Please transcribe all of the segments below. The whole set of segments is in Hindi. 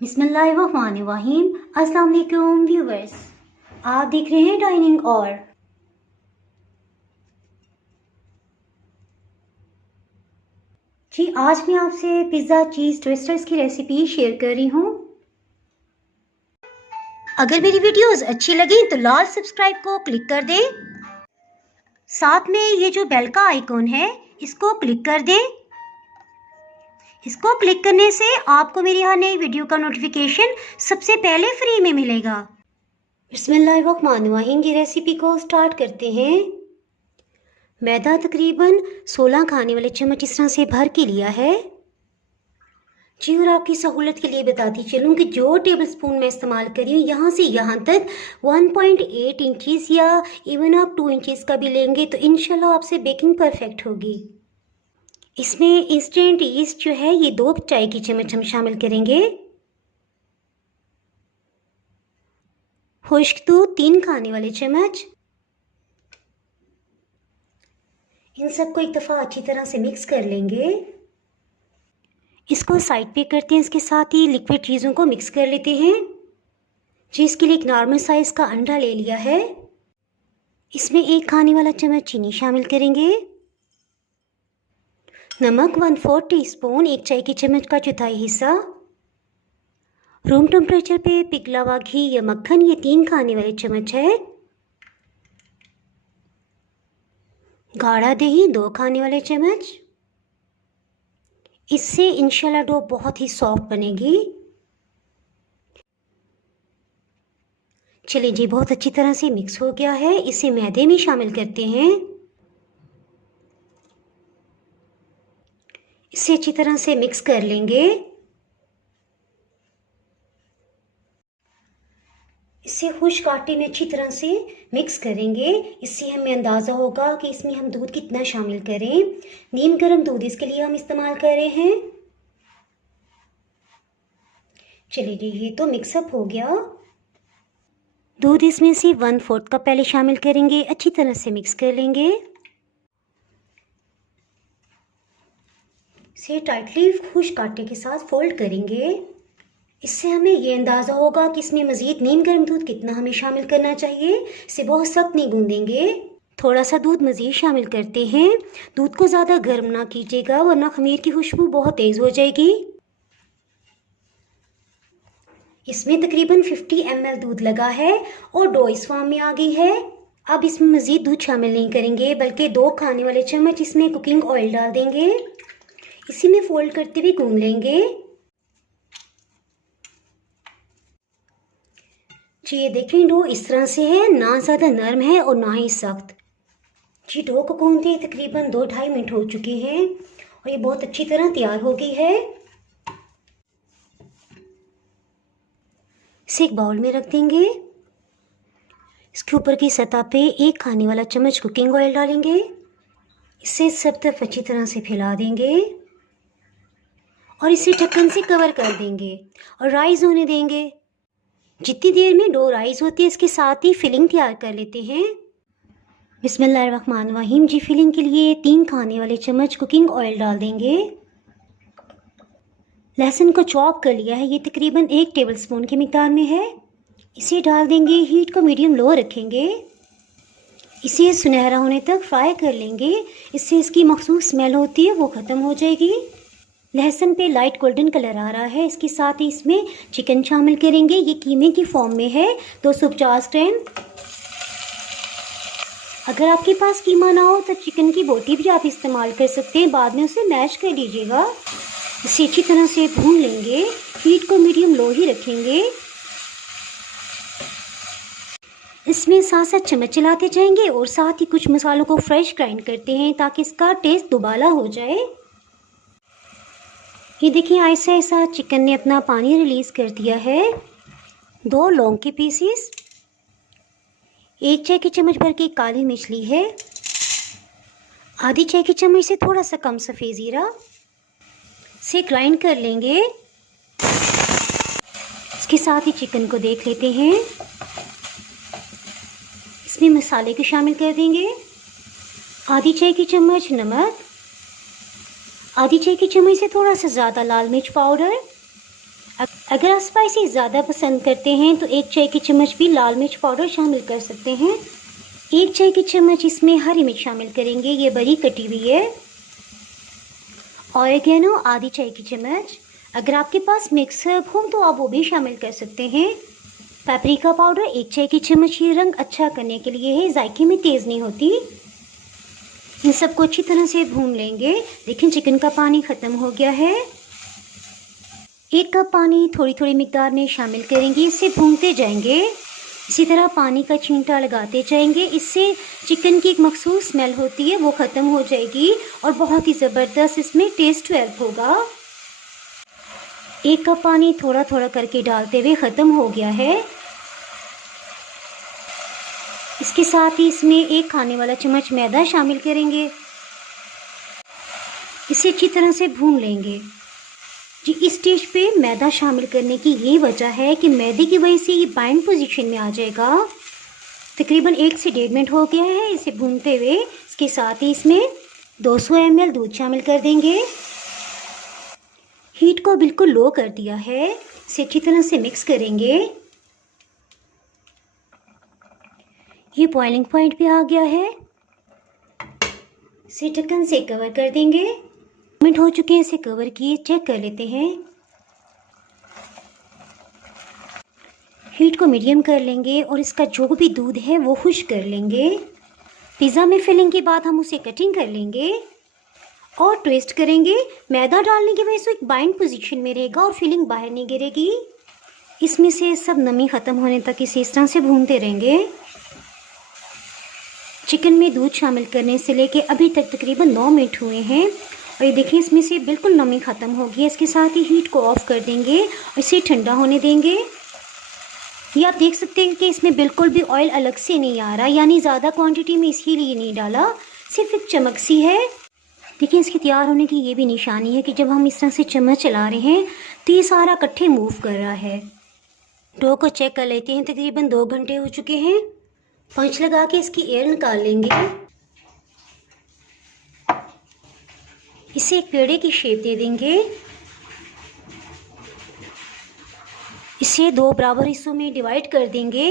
बिस्मिल्लाहिर्रहमानिर्रहीम। अस्सलाम वालेकुम व्यूवर्स, आप देख रहे हैं डाइनिंग और जी आज मैं आपसे पिज़्ज़ा चीज़ ट्विस्टर्स की रेसिपी शेयर कर रही हूँ। अगर मेरी वीडियोस अच्छी लगी तो लाल सब्सक्राइब को क्लिक कर दें। साथ में ये जो बेल का आइकॉन है इसको क्लिक कर दें। इसको क्लिक करने से आपको मेरी हर नई वीडियो का नोटिफिकेशन सबसे पहले फ्री में मिलेगा। बिस्मिल्लाहिर्रहमानिर्रहीम की रेसिपी को स्टार्ट करते हैं। मैदा तकरीबन 16 खाने वाले चम्मच इस तरह से भर के लिया है जी। और आपकी सहूलत के लिए बताती चलूँ कि जो टेबलस्पून मैं इस्तेमाल करी हूँ यहाँ से यहाँ तक 1.8 इंचज़ या इवन आप 2 इंचज़ का भी लेंगे तो इंशाल्लाह आपसे बेकिंग परफेक्ट होगी। इसमें इंस्टेंट ईस्ट जो है ये 2 चाय की चम्मच हम शामिल करेंगे। खुश्क दूध 3 खाने वाले चम्मच। इन सबको एक दफ़ा अच्छी तरह से मिक्स कर लेंगे। इसको साइड पे करते हैं। इसके साथ ही लिक्विड चीज़ों को मिक्स कर लेते हैं जी। इसके लिए एक नॉर्मल साइज़ का अंडा ले लिया है। इसमें 1 खाने वाला चम्मच चीनी शामिल करेंगे। नमक 1/4 टीस्पून, 1 चाय की चम्मच का चौथाई हिस्सा। रूम टेम्परेचर पे पिघला हुआ घी या मक्खन ये 3 खाने वाले चम्मच है। गाढ़ा दही 2 खाने वाले चम्मच। इससे इंशाल्लाह डो बहुत ही सॉफ्ट बनेगी। चलिए जी, बहुत अच्छी तरह से मिक्स हो गया है। इसे मैदे में शामिल करते हैं। इसे अच्छी तरह से मिक्स कर लेंगे। इसे खुश्क आटे में अच्छी तरह से मिक्स करेंगे। इससे हमें अंदाज़ा होगा कि इसमें हम दूध कितना शामिल करें। नीम गर्म दूध इसके लिए हम इस्तेमाल कर रहे हैं। चलिए जी, ये तो मिक्सअप हो गया। दूध इसमें से 1/4 कप पहले शामिल करेंगे। अच्छी तरह से मिक्स कर लेंगे। इसे टाइटली खुश्क आटे के साथ फोल्ड करेंगे। इससे हमें ये अंदाज़ा होगा कि इसमें मज़ीद नीम गर्म दूध कितना हमें शामिल करना चाहिए। इसे बहुत सख्त नहीं गूंदेंगे। थोड़ा सा दूध मज़ीद शामिल करते हैं। दूध को ज़्यादा गर्म ना कीजिएगा वरना खमीर की खुशबू बहुत तेज़ हो जाएगी। इसमें तकरीबन 50 ml दूध लगा है और डो इस फॉर्म में आ गई है। अब इसमें मज़ीद दूध शामिल नहीं करेंगे बल्कि 2 खाने वाले चम्मच इसमें कुकिंग ऑयल डाल देंगे। इसी में फोल्ड करते हुए गूंद लेंगे जी। ये देखें डो इस तरह से है, ना ज़्यादा नरम है और ना ही सख्त जी। डो को गूंदते तकरीबन 2-2.5 मिनट हो चुके हैं और ये बहुत अच्छी तरह तैयार हो गई है। इसे एक बाउल में रख देंगे। इसके ऊपर की सतह पे 1 खाने वाला चम्मच कुकिंग ऑयल डालेंगे। इसे सब तरफ अच्छी तरह से फैला देंगे और इसे ढक्कन से कवर कर देंगे और राइज होने देंगे। जितनी देर में डो राइज होती है इसके साथ ही फिलिंग तैयार कर लेते हैं। बिस्मिल्लाहिर्रहमानिर्रहीम जी। फिलिंग के लिए 3 खाने वाले चम्मच कुकिंग ऑयल डाल देंगे। लहसुन को चॉप कर लिया है, ये तकरीबन 1 टेबलस्पून की मिकदार में है। इसे डाल देंगे। हीट को मीडियम लो रखेंगे। इसे सुनहरा होने तक फ्राई कर लेंगे। इससे इसकी मखसूस स्मेल होती है वो ख़त्म हो जाएगी। लहसुन पे लाइट गोल्डन कलर आ रहा है। इसके साथ ही इसमें चिकन शामिल करेंगे। ये कीमे की फॉर्म में है 250 ग्राम। अगर आपके पास कीमा ना हो तो चिकन की बोटी भी आप इस्तेमाल कर सकते हैं। बाद में उसे मैश कर लीजिएगा। इसे अच्छी तरह से भून लेंगे। हीट को मीडियम लो ही रखेंगे। इसमें साथ साथ चम्मच चलाते जाएंगे और साथ ही कुछ मसालों को फ्रेश ग्राइंड करते हैं ताकि इसका टेस्ट दुबाला हो जाए। ये देखिए ऐसा ऐसा चिकन ने अपना पानी रिलीज़ कर दिया है। 2 लौंग के पीसीस, 1 चाय की चम्मच भर के काली मिर्च ली है, आधी चाय की चम्मच से थोड़ा सा कम सफ़ेद ज़ीरा। से ग्राइंड कर लेंगे। इसके साथ ही चिकन को देख लेते हैं। इसमें मसाले को शामिल कर देंगे। आधी चाय की चम्मच नमक, आधी चाय की चम्मच से थोड़ा सा ज़्यादा लाल मिर्च पाउडर, अगर आप स्पाइसी ज़्यादा पसंद करते हैं तो 1 चाय की चम्मच भी लाल मिर्च पाउडर शामिल कर सकते हैं। 1 चाय की चम्मच इसमें हरी मिर्च शामिल करेंगे, ये बड़ी कटी हुई है। ऑरिगेनो आधी चाय की चम्मच। अगर आपके पास मिक्स हर्ब हो तो आप वो भी शामिल कर सकते हैं। पेपरिका पाउडर 1 चाय की चम्मच, ये रंग अच्छा करने के लिए है, जायके में तेज़ नहीं होती। इन सबको अच्छी तरह से भून लेंगे। देखिए चिकन का पानी ख़त्म हो गया है। 1 कप पानी थोड़ी थोड़ी मिकदार में शामिल करेंगे, इससे भूनते जाएंगे। इसी तरह पानी का छींटा लगाते जाएंगे, इससे चिकन की एक मखसूस स्मेल होती है वो ख़त्म हो जाएगी और बहुत ही ज़बरदस्त इसमें टेस्ट डेवलप होगा। 1 कप पानी थोड़ा थोड़ा करके डालते हुए ख़त्म हो गया है। इसके साथ ही इसमें 1 खाने वाला चम्मच मैदा शामिल करेंगे, इसे अच्छी तरह से भून लेंगे। जी इस स्टेज पे मैदा शामिल करने की ये वजह है कि मैदे की वजह से ये बाइंड पोजीशन में आ जाएगा। तकरीबन 1 से 1.5 मिनट हो गया है इसे भूनते हुए। इसके साथ ही इसमें 200 ml दूध शामिल कर देंगे। हीट को बिल्कुल लो कर दिया है, इसे अच्छी तरह से मिक्स करेंगे। ये बॉइलिंग पॉइंट पे आ गया है, इसे ढक्कन से कवर कर देंगे। मिनट हो चुके हैं इसे कवर किए, चेक कर लेते हैं। हीट को मीडियम कर लेंगे और इसका जो भी दूध है वो खुश कर लेंगे। पिज़्ज़ा में फिलिंग के बाद हम उसे कटिंग कर लेंगे और ट्विस्ट करेंगे। मैदा डालने की वजह से एक बाइंड पोजीशन में रहेगा और फिलिंग बाहर नहीं गिरेगी। इसमें से सब नमी ख़त्म होने तक इसे इस तरह से भूनते रहेंगे। चिकन में दूध शामिल करने से लेके अभी तक तकरीबन 9 मिनट हुए हैं और ये देखिए इसमें से बिल्कुल नमी ख़त्म हो गई है। इसके साथ ही हीट को ऑफ कर देंगे और इसे ठंडा होने देंगे। ये आप देख सकते हैं कि इसमें बिल्कुल भी ऑयल अलग से नहीं आ रहा, यानी ज़्यादा क्वांटिटी में इसीलिए नहीं डाला, सिर्फ एक चमक सी है। देखिए इसके तैयार होने की ये भी निशानी है कि जब हम इस तरह से चम्मच चला रहे हैं तो ये सारा इकट्ठे मूव कर रहा है। डो को चेक कर लेते हैं, तकरीबन 2 घंटे हो चुके हैं। पंच लगा के इसकी एयर निकाल लेंगे। इसे एक पेड़े की शेप दे देंगे। इसे 2 बराबर हिस्सों में डिवाइड कर देंगे।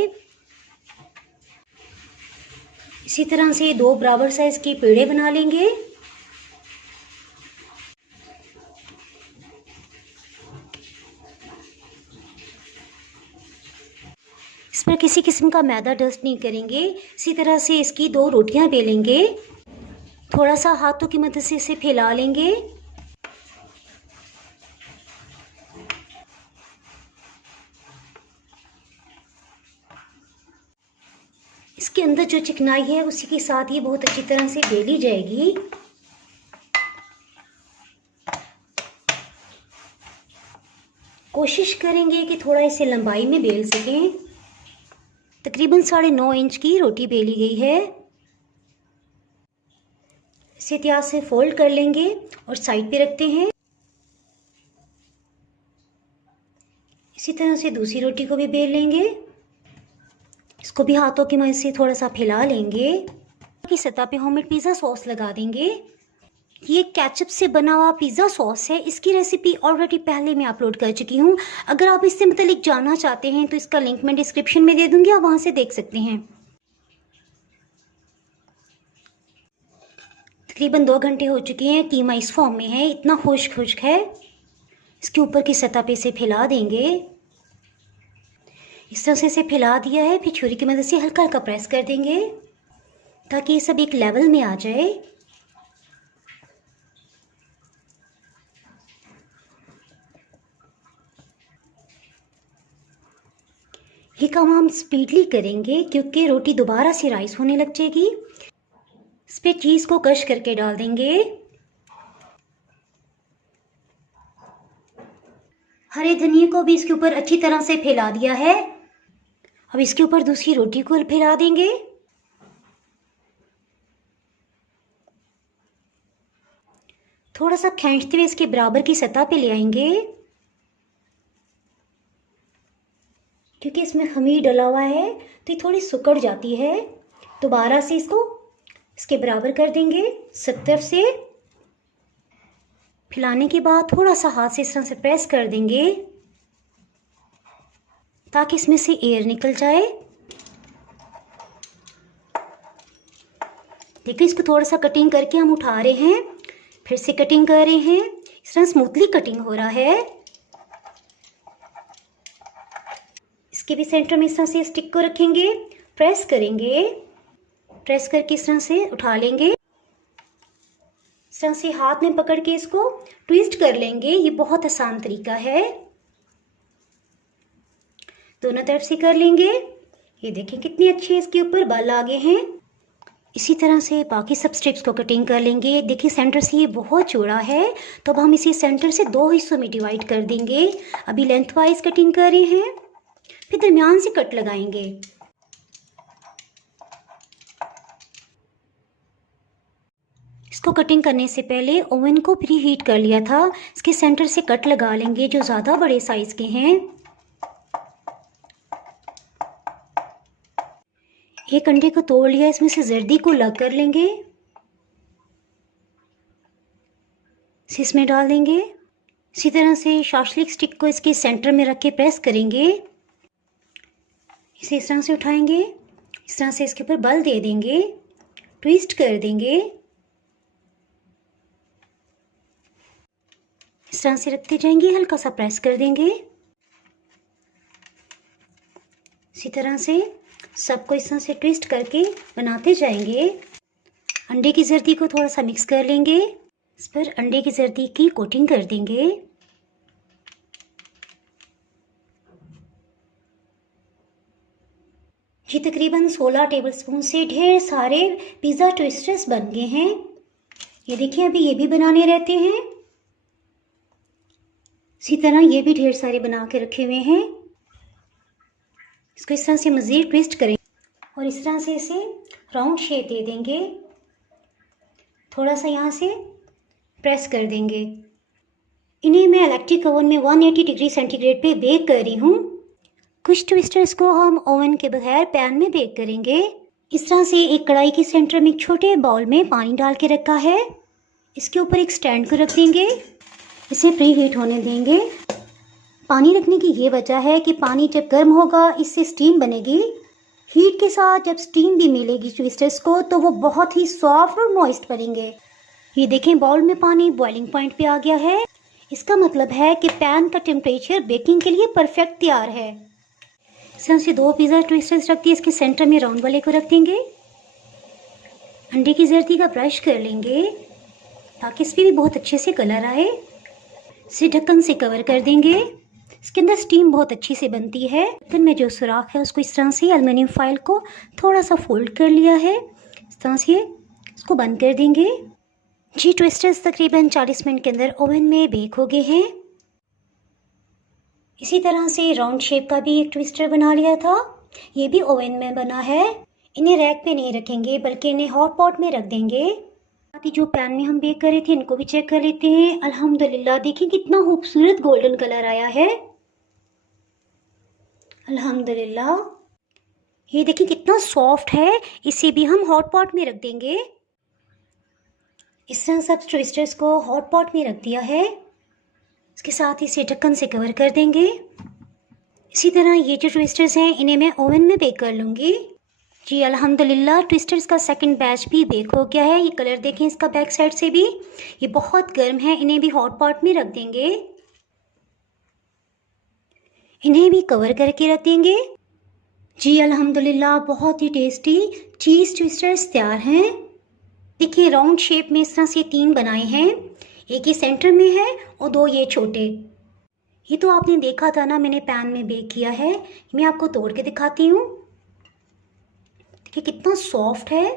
इसी तरह से 2 बराबर साइज के पेड़े बना लेंगे। इस पर किसी किस्म का मैदा डस्ट नहीं करेंगे। इसी तरह से इसकी 2 रोटियां बेलेंगे। थोड़ा सा हाथों की मदद से इसे फैला लेंगे। इसके अंदर जो चिकनाई है उसी के साथ ये बहुत अच्छी तरह से बेली जाएगी। कोशिश करेंगे कि थोड़ा इसे लंबाई में बेल सकें। तकरीबन 9.5 इंच की रोटी बेली गई है। इसे इतिहाद से फोल्ड कर लेंगे और साइड पे रखते हैं। इसी तरह से दूसरी रोटी को भी बेल लेंगे। इसको भी हाथों की मदद से थोड़ा सा फैला लेंगे। की सतह पे होममेड पिज़्ज़ा सॉस लगा देंगे। ये केचप से बना हुआ पिज़्ज़ा सॉस है। इसकी रेसिपी ऑलरेडी पहले मैं अपलोड कर चुकी हूँ। अगर आप इससे मतलब जानना चाहते हैं तो इसका लिंक मैं डिस्क्रिप्शन में दे दूँगी, आप वहाँ से देख सकते हैं। तकरीबन 2 घंटे हो चुके हैं। कीमा इस फॉर्म में है, इतना खुश्क खुश्क है। इसके ऊपर की सतह पे इसे फैला देंगे। इस तरह से इसे फैला दिया है। फिर छुरी की मदद से हल्का हल्का प्रेस कर देंगे ताकि ये सब एक लेवल में आ जाए। ये काम हम स्पीडली करेंगे क्योंकि रोटी दोबारा से राइस होने लग जाएगी। इस पर चीज़ को क्रश करके डाल देंगे। हरे धनिए को भी इसके ऊपर अच्छी तरह से फैला दिया है। अब इसके ऊपर दूसरी रोटी को फैला देंगे। थोड़ा सा खींचते हुए इसके बराबर की सतह पे ले आएंगे क्योंकि इसमें खमीर डला हुआ है तो ये थोड़ी सिकुड़ जाती है। दोबारा से इसको इसके बराबर कर देंगे। सब तरफ से फैलाने के बाद थोड़ा सा हाथ से इस तरह से प्रेस कर देंगे। ताकि इसमें से एयर निकल जाए। देखिए इसको थोड़ा सा कटिंग करके हम उठा रहे हैं, फिर से कटिंग कर रहे हैं। इस तरह स्मूथली कटिंग हो रहा है। इसके भी सेंटर में इस तरह से स्टिक को रखेंगे, प्रेस करेंगे, प्रेस करके इस तरह से उठा लेंगे। इस तरह से हाथ में पकड़ के इसको ट्विस्ट कर लेंगे। ये बहुत आसान तरीका है। दोनों तरफ से कर लेंगे। ये देखिए कितने अच्छे इसके ऊपर बाल आ गए हैं। इसी तरह से बाकी सब स्ट्रिप्स को कटिंग कर लेंगे। देखिए सेंटर से ये बहुत चौड़ा है, तो अब हम इसे सेंटर से 2 हिस्सों में डिवाइड कर देंगे। अभी लेंथ वाइज कटिंग कर रहे हैं, फिर दरमियान से कट लगाएंगे। इसको कटिंग करने से पहले ओवन को प्री हीट कर लिया था। इसके सेंटर से कट लगा लेंगे जो ज़्यादा बड़े साइज़ के हैं। एक अंडे को तोड़ लिया, इसमें से जर्दी को अलग कर लेंगे, इसे इसमें डाल देंगे। इसी तरह से शाशलिक स्टिक को इसके सेंटर में रख के प्रेस करेंगे। इसे इस तरह से उठाएंगे, इस तरह से इसके ऊपर बल दे देंगे, ट्विस्ट कर देंगे। इस तरह से रखते जाएंगे, हल्का सा प्रेस कर देंगे। इसी तरह से सबको इस तरह से ट्विस्ट करके बनाते जाएंगे। अंडे की जर्दी को थोड़ा सा मिक्स कर लेंगे, इस पर अंडे की जर्दी की कोटिंग कर देंगे। ये तकरीबन 16 टेबलस्पून से ढेर सारे पिज़्ज़ा ट्विस्टर्स बन गए हैं। ये देखिए अभी ये भी बनाने रहते हैं। इसी तरह ये भी ढेर सारे बना के रखे हुए हैं। इसको इस तरह से मज़ीद ट्विस्ट करें और इस तरह से इसे राउंड शेप दे देंगे। थोड़ा सा यहाँ से प्रेस कर देंगे। इन्हें मैं इलेक्ट्रिक ओवन में 180 डिग्री सेंटीग्रेड पे बेक कर रही हूँ। कुछ ट्विस्टर्स को हम ओवन के बगैर पैन में बेक करेंगे। इस तरह से एक कढ़ाई के सेंटर में एक छोटे बाउल में पानी डाल के रखा है। इसके ऊपर एक स्टैंड को रख देंगे, इसे प्री हीट होने देंगे। पानी रखने की ये वजह है कि पानी जब गर्म होगा इससे स्टीम बनेगी। हीट के साथ जब स्टीम भी मिलेगी ट्विस्टर्स को तो वो बहुत ही सॉफ्ट और मॉइस्ट बनेंगे। ये देखें बाउल में पानी बॉइलिंग पॉइंट पे आ गया है। इसका मतलब है कि पैन का टेम्परेचर बेकिंग के लिए परफेक्ट तैयार है। इस तरह से 2 पिज़्ज़ा ट्विस्टर्स रख दिए, इसके सेंटर में राउंड वाले को रख देंगे। अंडे की जर्दी का ब्रश कर लेंगे ताकि इस पर भी बहुत अच्छे से कलर आए। इसे ढक्कन से कवर कर देंगे। इसके अंदर स्टीम बहुत अच्छी से बनती है। ढक्कन में जो सुराख है उसको इस तरह से एल्युमिनियम फॉइल को थोड़ा सा फोल्ड कर लिया है। इस तरह से इसको बंद कर देंगे। जी ट्विस्टर्स तकरीबन 40 मिनट के अंदर ओवन में बेक हो गए हैं। इसी तरह से राउंड शेप का भी एक ट्विस्टर बना लिया था, ये भी ओवन में बना है। इन्हें रैक पे नहीं रखेंगे बल्कि इन्हें हॉट पॉट में रख देंगे। जो पैन में हम बेक कर रहे थे इनको भी चेक कर लेते हैं। अल्हम्दुलिल्लाह देखिए कितना खूबसूरत गोल्डन कलर आया है। अल्हम्दुलिल्लाह ये देखिए कितना सॉफ्ट है। इसे भी हम हॉट पॉट में रख देंगे। इस तरह सब ट्विस्टर्स को हॉट पॉट में रख दिया है। इसके साथ इसे ढक्कन से कवर कर देंगे। इसी तरह ये जो ट्विस्टर्स हैं इन्हें मैं ओवन में बेक कर लूँगी। जी अल्हम्दुलिल्लाह ट्विस्टर्स का सेकंड बैच भी बेक हो गया है। ये कलर देखें इसका बैक साइड से भी, ये बहुत गर्म है। इन्हें भी हॉट पॉट में रख देंगे। इन्हें भी कवर करके रख देंगे। जी अल्हम्दुलिल्लाह बहुत ही टेस्टी चीज़ ट्विस्टर्स तैयार हैं। देखिए राउंड शेप में इस तरह से 3 बनाए हैं, एक ये सेंटर में है और 2 ये छोटे। ये तो आपने देखा था ना, मैंने पैन में बेक किया है। मैं आपको तोड़ के दिखाती हूँ। देखिए कितना सॉफ्ट है।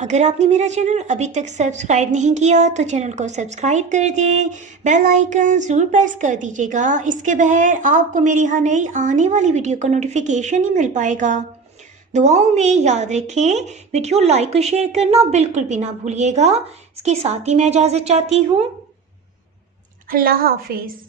अगर आपने मेरा चैनल अभी तक सब्सक्राइब नहीं किया तो चैनल को सब्सक्राइब कर दें, बेल आइकन ज़रूर प्रेस कर दीजिएगा। इसके बगैर आपको मेरी हर नई आने वाली वीडियो का नोटिफिकेशन ही मिल पाएगा। दुआओं में याद रखें, वीडियो लाइक और शेयर करना बिल्कुल भी ना भूलिएगा। इसके साथ ही मैं इजाज़त चाहती हूँ। अल्लाह हाफिज़।